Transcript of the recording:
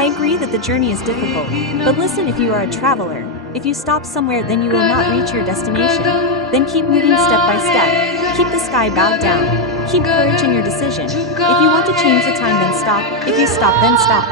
I agree that the journey is difficult, but listen, if you are a traveler, if you stop somewhere then you will not reach your destination. Then keep moving step by step. Keep the sky bowed down. Keep courage in your decision. If you want to change the time, then stop. If you stop, then stop.